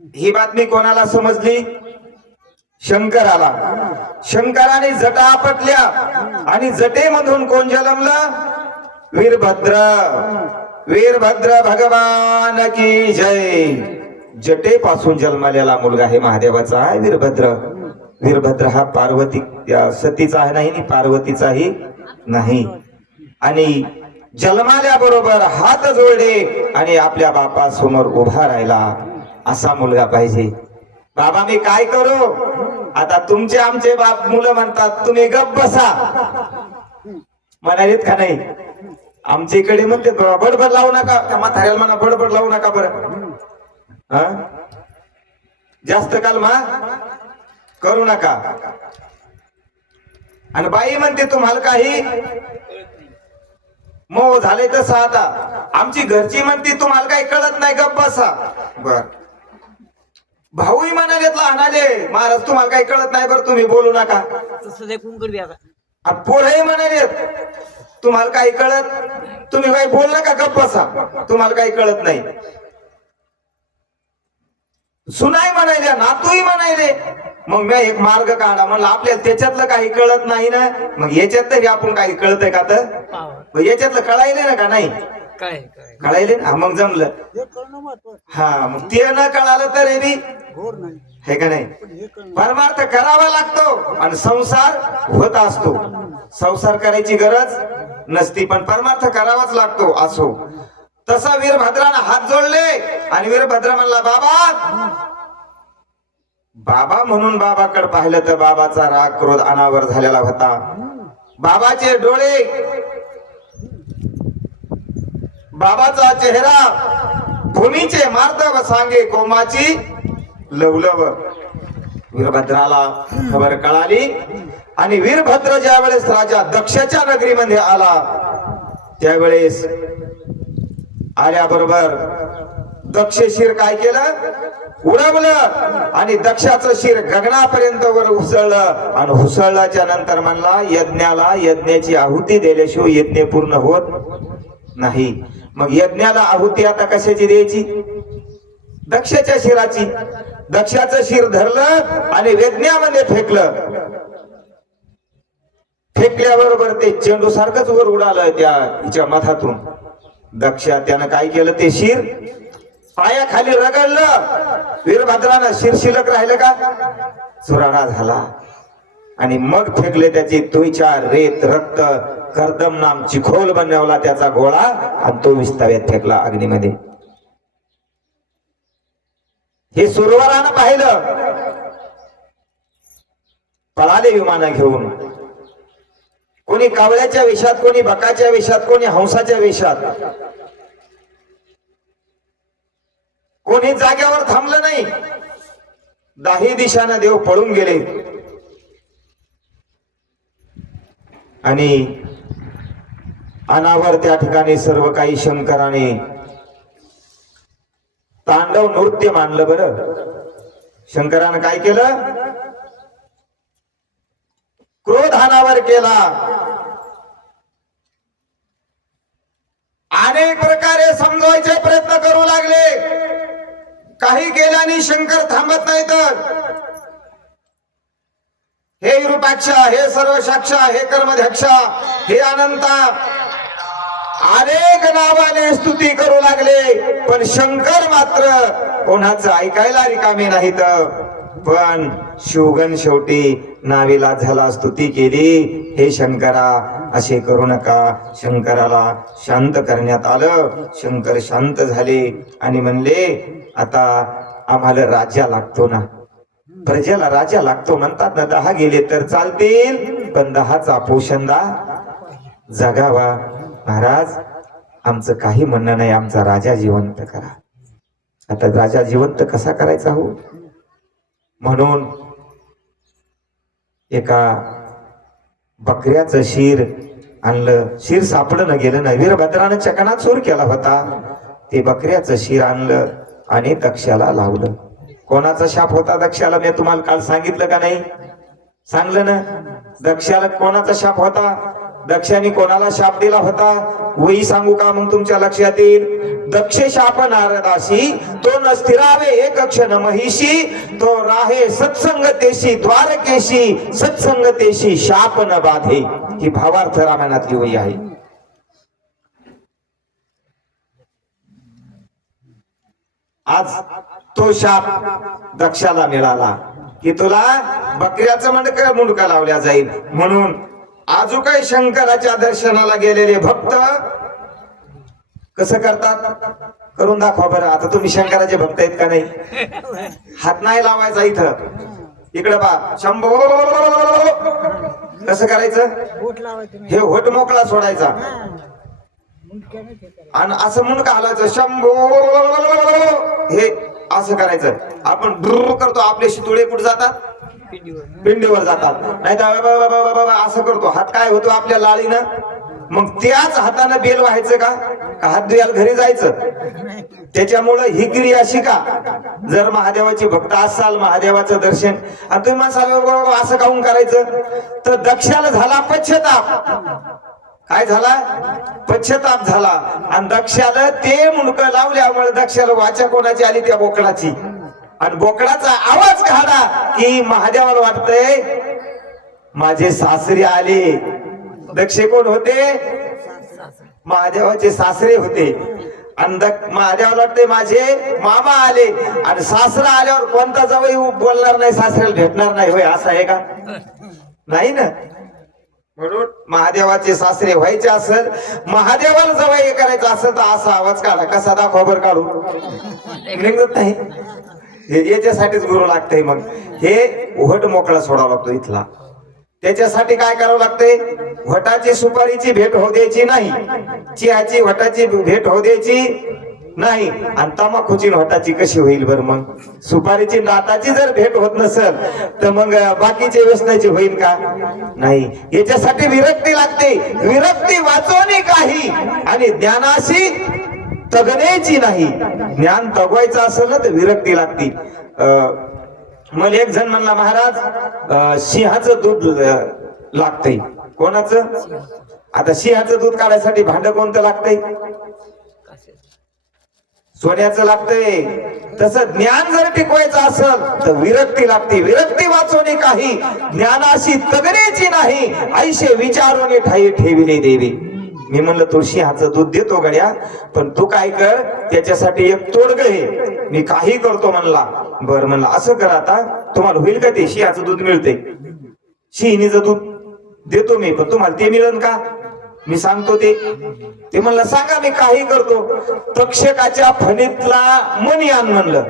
ही बातमी कोणाला समजली? शंकराला. शंकराने जटा आपटल्या आणि जटेमधून कोण जन्मला वीरभद्र. वीरभद्र भगवान की जय. जटेपासून जन्मलेला मुलगा हे महादेवाचा आहे वीरभद्र. वीरभद्र हा पार्वती सतीचा आहे नाही पार्वतीचाही नाही. आणि जन्माल्याबरोबर हात जोडले आणि आपल्या बापासमोर उभा राहिला. असा मुलगा पाहिजे. बाबा मी काय करू? आता तुमचे आमचे बाप मुलं म्हणतात तुम्ही गप बसा. म्हणालेत का नाही? आमच्या इकडे म्हणते बडबड लावू नका. त्या म्हाताऱ्याला म्हणा बडबड लावू नका बरं. हा? जास्त काल मा करू नका. आणि बाई म्हणते तुम्हाला काही मो झाले तसं आता. आमची घरची म्हणते तुम्हाला काही कळत नाही गप्प बसा. बर. भाऊही म्हणालेत लहानाले महाराज तुम्हाला काही कळत नाही बरं तुम्ही बोलू नका. तसं आता. आणि पोरही म्हणालेत तुम्हाला काही कळत? तुम्ही काही बोल नका गप्प बसा. तुम्हाला काही कळत नाही. सुनाई म्हणायल्या नातूही म्हणायले. मग मी एक मार्ग काढा. म्हणलं आपल्याला त्याच्यातलं काही कळत नाही ना? मग याच्यात तरी आपण काही कळतंय का तर याच्यातलं कळायले ना का नाही? काय काय? कळायले? ना हा, मग जमलं. हे कळणं महत्वाचं. हा मग ते न कळालं तर हे बी घोर नाही. हे का नाही? पण हे कळणं परमार्थ करावा लागतो आणि संसार होत असतो. संसार करायची गरज नसती पण परमार्थ करावाच लागतो असो. तसा वीरभद्रानं हात जोडले आणि वीरभद्र म्हणला बाबा बाबा म्हणून बाबाकडे पाहिलं तर बाबाचा राग क्रोध अनावर झालेला होता. बाबाचे डोळे बाबाचा चेहरा भूमीचे मार्दव सांगे कोमाची लवलव. वीरभद्राला खबर कळाली आणि वीरभद्र ज्या वेळेस राजा दक्षच्या नगरीमध्ये आला त्यावेळेस आल्याबरोबर दक्ष शिर काय केलं? उडवलं आणि दक्षाचं शिर गगनापर्यंत वर उसळलं आणि उसळल्याच्या नंतर म्हणला यज्ञाला यज्ञाची आहुती दिल्याशिवाय यज्ञ पूर्ण होत नाही. मग यज्ञाला आहुती आता कशाची द्यायची? दक्षाच्या शिराची. दक्षाचं शिर धरलं आणि यज्ञामध्ये फेकलं. फेकल्याबरोबर ते चेंडू सारखंच वर उडालं त्या तिच्या माथातून दक्षा त्यानं काय केलं? ते शिर पायाखाली रगडलं. वीरभद्रानं शिर शिलक राहिलं का? सुराडा झाला. आणि मग फेकले त्याची तुईचार रेत रक्त कर्दम नाम चिखोल बनवला त्याचा गोळा आणि तो विस्ताव्यात फेकला अग्नीमध्ये. हे सुरवरानं पाहिलं. पळाले विमानं घेऊन. कोणी कावळ्याच्या वेशात कोणी बकाच्या वेशात कोणी हंसाच्या वेशात. कोणी जाग्यावर थांबलं नाही. दाही दिशानं देव पळून गेले. आणि अनावर त्या ठिकाणी सर्व काही शंकराने तांडव नृत्य मानलं बरं. शंकरानं काय केलं? क्रोध अनावर केला. अनेक प्रकारे समजवायचे प्रयत्न करू लागले. काही केल्याने शंकर थांबत नाही तर हे हे सर्व साक्षा हे कर्मध्यक्ष हे अनंता. अनेक नावाने स्तुती करू लागले पण शंकर मात्र कोणाचं ऐकायला रिकामी नाहीत. पण शिवगण शेवटी नावीला झाला स्तुती केली. हे शंकरा असे करू नका. शंकराला शांत करण्यात आलं. शंकर शांत झाले आणि म्हणले आता आम्हाला राजा लागतो ना. प्रजेला राजा लागतो म्हणतात ना दहा गेले तर चालतील. पण दहाचा पोषंदा जगावा. महाराज आमचं काही म्हणणं नाही आमचा राजा जिवंत करा. आता राजा जिवंत कसा करायचा हो? म्हणून एका बकऱ्याचं शिर आणलं. शिर सापडणं गेलं ना वीरभद्रानं चकनात सूर केला होता. ते बकऱ्याचं शिर आणलं आणि दक्षाला लावलं. कोणाचा शाप होता दक्षाला? मी तुम्हाला काल सांगितलं का नाही? सांगलं ना? दक्षाला कोणाचा शाप होता? दक्षाने कोणाला शाप दिला होता? वही सांगू का मग तुमच्या लक्षात येईल दक्ष शाप नारदाशी तो न स्थिरावे एक क्षण महिषी तो राहे सत्संगतेशी द्वारकेशी सत्संगतेशी शाप न बाधे. ही भावार्थ रामायणातली वही आहे. आज तो शाप दक्षाला मिळाला की तुला बकऱ्याचं मुंडक मुंडका लावल्या जाईल. म्हणून आजू काही शंकराच्या दर्शनाला गेलेले भक्त कसं करतात? करून दाखवा बरं. आता तुम्ही शंकराचे भक्त आहेत का नाही? हात नाही लावायचा इथं. इकडे बा शंभो कसं करायचं? हे होट मोकळा सोडायचा. आणि असं मुंडका हलायचं शंभो हे असं करायचं. आपण ब्रुर करतो आपले शितुळे कुठे जातात? पिंडीवर जातात. नाही तर असं करतो. हात काय होतो आपल्या लाळीनं? मग त्याच हातानं बेल व्हायचं का? हात धुयाला घरी जायचं? त्याच्यामुळं ही क्रिया शिका. जर महादेवाची भक्त असाल महादेवाचं दर्शन आणि तुम्ही म्हणसाल असं काहून करायचं? तर दक्षाला झाला पश्चाताप. काय झाला? पश्चाताप झाला. आणि दक्षाला ते मुंडकं लावल्यामुळे दक्षाला वाचा कोणाची आली? त्या बोकडाची. आणि बोकडाचा आवाज काढा की महादेवाला वाटतंय माझे सासरे आले. दक्षे कोण होते? महादेवाचे सासरे होते. आणि महादेवाला वाटते माझे मामा आले. आणि सासरा आल्यावर कोणता जवळ बोलणार नाही सासऱ्याला भेटणार नाही. होय असं आहे का? नाही ना? म्हणून महादेवाचे सासरे व्हायचे असेल महादेवाला जवळ हे करायचं असेल तर असा आवाज काढा. कसा दाखवाबर काढू? निघत नाही. हे याच्यासाठीच गुरु लागतंय मग. हे वट मोकळा सोडावा लागतो इथला. त्याच्यासाठी काय करावं लागतंय? वटाची सुपारीची भेट होऊ द्यायची नाही. चिहाची वटाची भेट होऊ द्यायची. नाही आणि तमाखूची वटाची कशी होईल बरं मग? सुपारीची नाताची जर भेट होत नसेल तर मग बाकीचे व्यसनाची होईल का? नाही. याच्यासाठी विरक्ती लागते. विरक्ती वाचवणे काही आणि ज्ञानाशी तगण्याची नाही. ज्ञान तगवायचं असेल ना तर विरक्ती लागते. अं, मला एक जण म्हणला महाराज अं, सिंहाचं दूध लागतंय. कोणाचं? आता सिंहाचं दूध काढायसाठी भांड कोणतं लागतंय? सोन्याचं लागतंय. तसं ज्ञान जर टिकवायचं असेल तर विरक्ती लागते. विरक्ती वाचवणे काही ज्ञानाशी तगण्याची नाही. ऐशे विचारून ठाई ठेविले देवी. मी म्हणलं तुळशी हाचं दूध देतो गड्या पण तू काय कर त्याच्यासाठी एक तोडग हे मी काही करतो म्हणला. बर म्हणला असं कर आता तुम्हाला होईल का ते? शिहाचं दूध मिळते शिहिनीचं दूध देतो मी पण तुम्हाला ते मिळेल का? मी सांगतो ते. ते म्हणलं सांगा मी काही करतो. तक्षकाच्या फणीतला मणी आण म्हणलं.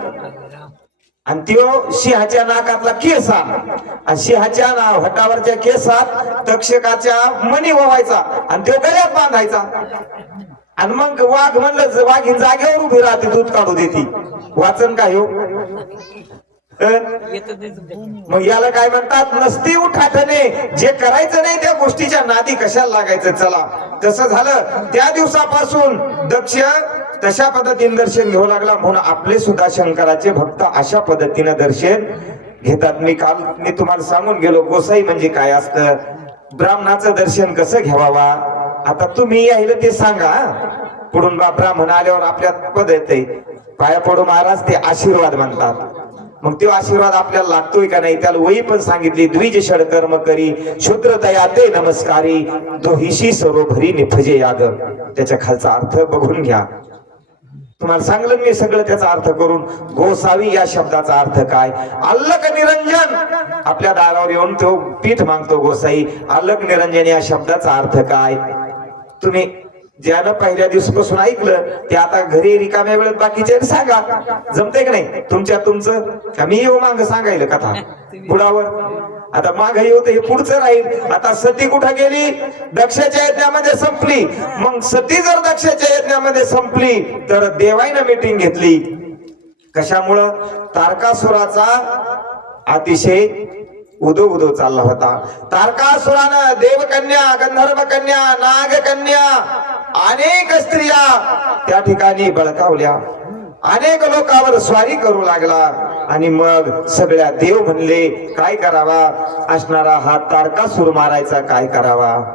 आणि त्यो सिंहाच्या नाकातला केस आण आणि सिंहाच्या ना हटावरच्या केसात तक्षकाच्या मणी व्हायचा. आणि तो गळ्यात बांधायचा. आणि मग वाघ म्हणलं वाघीन जागेवर उभी राहते दूध काढू देती. वाचन काय हो? मग याला काय म्हणतात? नसती उठाठणे जे करायचं नाही त्या गोष्टीच्या नादी कशाला लागायचं? चला. तसं झालं त्या दिवसापासून दक्ष तशा पद्धतीने दर्शन घेऊ लागला. म्हणून आपले सुद्धा शंकराचे भक्त अशा पद्धतीने दर्शन घेतात. मी काल मी तुम्हाला सांगून गेलो गोसाई म्हणजे काय असतं? ब्राह्मणाचं दर्शन कसं घ्यावा आता तुम्ही यायला ते सांगा. पुढून बा ब्राह्मण आल्यावर आपल्यात पद येते पाया पडू महाराज ते आशीर्वाद म्हणतात. मग तो आशीर्वाद आपल्याला लागतोय का नाही? त्याला वही पण सांगितली द्विज षड कर्म करी शूद्र दया ते नमस्कारी दोहिशी सरोभरी निफजे याग. त्याच्या खालचा अर्थ बघून घ्या. तुम्हाला सांगलं मी सगळं त्याचा अर्थ करून? गोसावी या शब्दाचा अर्थ काय? अल्लक निरंजन! आपल्या दारावर येऊन तो पीठ मागतो गोसाई. अल्लक निरंजन या शब्दाचा अर्थ काय? तुम्ही ज्यानं पहिल्या दिवसापासून ऐकलं ते आता घरी रिकाम्या वेळेत बाकीचे सांगा. जमते की नाही? तुमच्या तुमचं का मी येऊ माग सांगायला कथा? पुढावर. आता माग येऊ तर हे पुढचं राहील. आता सती कुठं गेली? दक्षाच्या यज्ञामध्ये संपली. मग सती जर दक्षाच्या यज्ञामध्ये संपली तर देवाईनं मीटिंग घेतली. कशामुळं? तारकासुराचा अतिशय उदो उदो चालला होता. तारकासुरानं देवकन्या गंधर्व कन्या नागकन्या अनेक स्त्रिया त्या ठिकाणी बळकावल्या. अनेक लोकांवर स्वारी करू लागला. आणि मग सगळ्या देव म्हणले काय करावा? असणारा हा तारकासूर मारायचा काय करावा?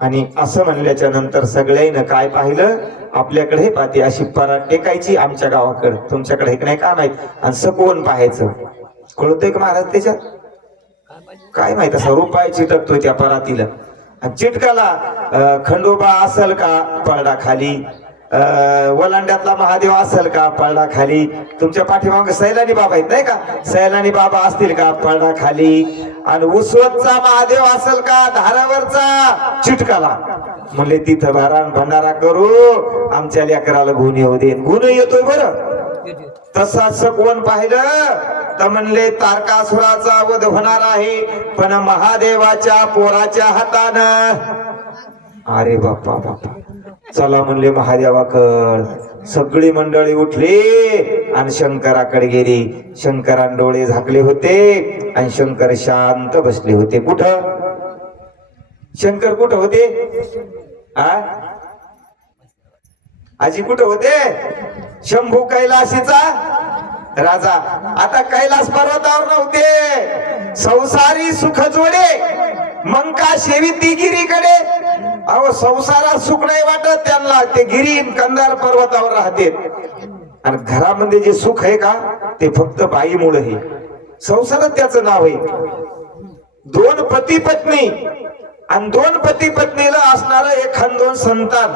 आणि असं म्हणल्याच्या नंतर सगळ्यांना काय पाहिलं? आपल्याकडे पाहते अशी परात टेकायची आमच्या गावाकडे. तुमच्याकडे नाही का माहीत आणि सकवून पाहायचं? कळतंय का महाराज त्याच्यात? काय माहीत असा रुपाय चिटकतोय त्या परातीला. चिटकाला खंडोबा असल का पळडा खाली वलांड्यातला महादेव असेल का पळडा खाली तुमच्या पाठीमाग सैलानी बाबा आहेत नाही का? सैलानी बाबा असतील का पळडा खाली आणि उसवतचा महादेव असेल का धारावरचा? चिटकाला. म्हणले तिथं भारान भंडारा करू आमच्या लेकराला गुण येऊ दे गुण येतोय बरं. तसा सकवण पाहिलं? तर म्हणले तारकासुराचा वध होणार आहे पण महादेवाच्या पोराच्या हातानं. अरे बाप्पा बाप्पा. चला म्हणले महादेवाकड. सगळी मंडळी उठली आणि शंकराकडे गेली. शंकरान डोळे झाकले होते आणि शंकर शांत बसले होते. कुठं? शंकर कुठं होते? आ? आजी कुठं होते? शंभू कैलाशीचा? राजा आता कैलास पर्वतावर नव्हते. संसारी सुख जोडे मंका शेवी ती गिरीकडे अहो संसारात सुख नाही वाटत त्यांना ते गिरी कंदार पर्वतावर राहते. आणि घरामध्ये जे सुख आहे का ते फक्त बाईमुळे आहे. संसारात त्याचं नाव आहे. दोन पती पत्नी आणि दोन पती पत्नीला असणार एखाद दोन संतान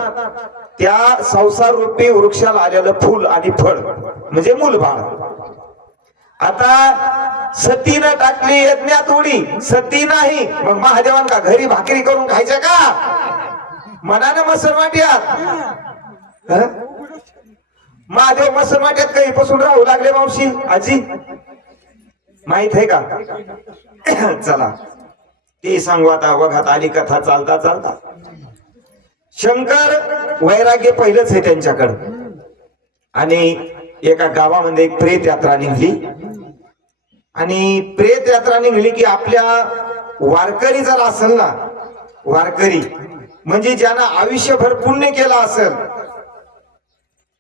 त्या संसार रूपी वृक्षाला आलेलं फुल आणि फळ म्हणजे मूलबाळ. आता सतीनं टाकली यज्ञात उडी सती नाही मग महादेवान का घरी भाकरी करून खायच्या का? मनानं मसरवाट्यात वाट्यात. महादेव मसरवाट्यात काही बसून राहू लागले मावशी आजी. माहीत आहे का? चला. ते सांगू आता वघात आली कथा चालता चालता. शंकर वैराग्य पहिलंच आहे त्यांच्याकडं. आणि एका गावामध्ये एक प्रेत यात्रा निघली. आणि प्रेत यात्रा निघली की आपल्या वारकरी जर असेल ना वारकरी म्हणजे ज्यानं आयुष्यभर पुण्य केलं असेल